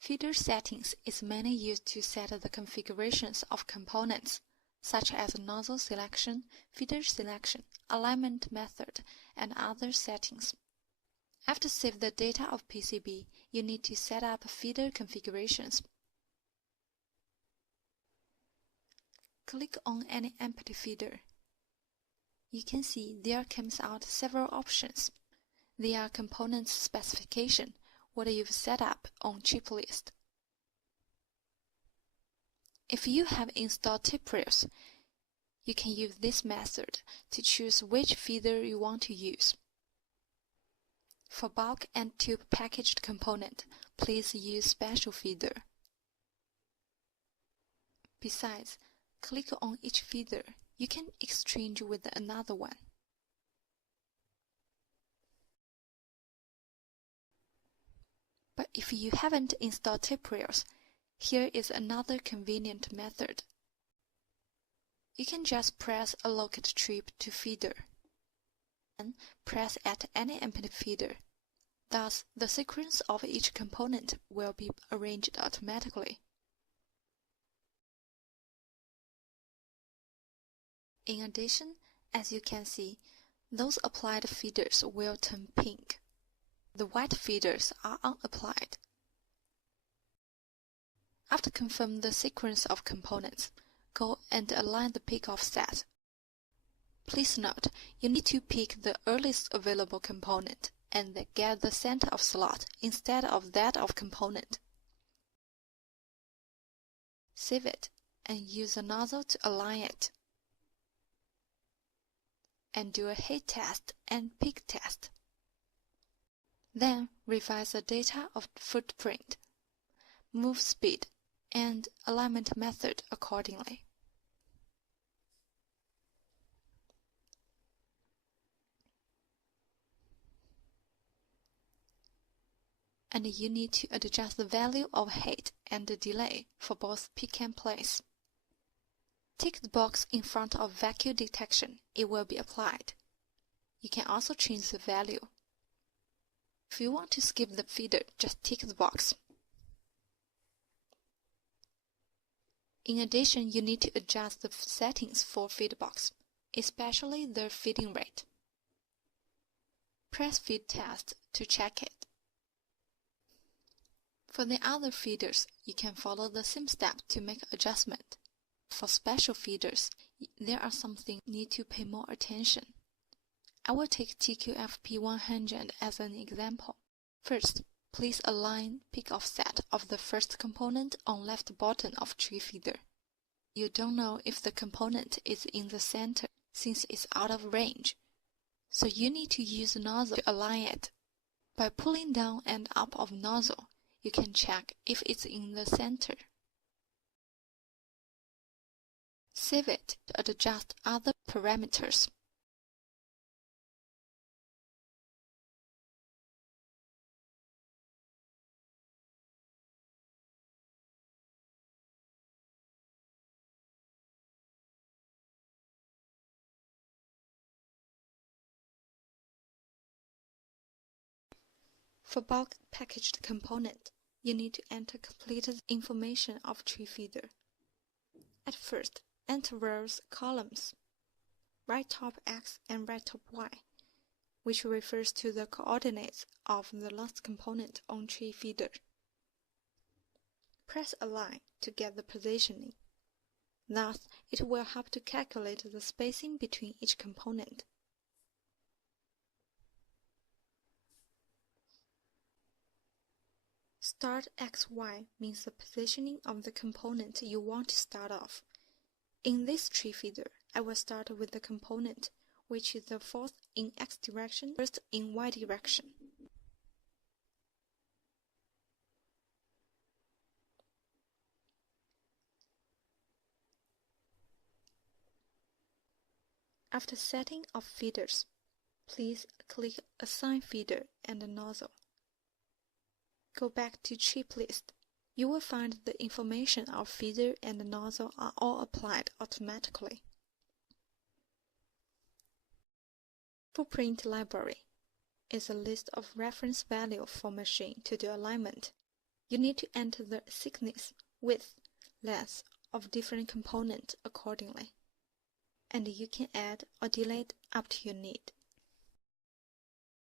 Feeder settings is mainly used to set the configurations of components, such as nozzle selection, feeder selection, alignment method, and other settings. After save the data of PCB, you need to set up feeder configurations. Click on any empty feeder. You can see there comes out several options. They are components specification, what you've set up on chip list. If you have installed tip rails, you can use this method to choose which feeder you want to use. For bulk and tube packaged component, please use special feeder. Besides, click on each feeder. You can exchange with another one. But if you haven't installed tip rails, here is another convenient method. You can just press allocate trip to feeder, and press at any empty feeder. Thus, the sequence of each component will be arranged automatically. In addition, as you can see, those applied feeders will turn pink. The white feeders are unapplied. After confirming the sequence of components, go and align the pick offset. Please note, you need to pick the earliest available component and get the center of slot instead of that of component. Save it and use a nozzle to align it. And do a heat test and pick test. Then revise the data of footprint, move speed, and alignment method accordingly. And you need to adjust the value of height and the delay for both pick and place. Tick the box in front of vacuum detection, it will be applied. You can also change the value. If you want to skip the feeder, just tick the box. In addition, you need to adjust the settings for feed box, especially the feeding rate. Press feed test to check it. For the other feeders, you can follow the same step to make adjustment. For special feeders, there are some things you need to pay more attention. I will take TQFP100 as an example. First, please align pick offset of the first component on left bottom of tree feeder. You don't know if the component is in the center since it's out of range, so you need to use a nozzle to align it. By pulling down and up of nozzle, you can check if it's in the center. Save it to adjust other parameters. For bulk packaged component, you need to enter complete information of tree feeder. At first, enter rows columns, right top X and right top Y, which refers to the coordinates of the last component on tree feeder. Press Align to get the positioning. Thus, it will help to calculate the spacing between each component. Start XY means the positioning of the component you want to start off. In this tree feeder, I will start with the component, which is the fourth in X direction, first in Y direction. After setting of feeders, please click Assign Feeder and Nozzle. Go back to chip list. You will find the information of feeder and nozzle are all applied automatically. Footprint library is a list of reference value for machine to do alignment. You need to enter the thickness, width, length of different components accordingly, and you can add or delete up to your need.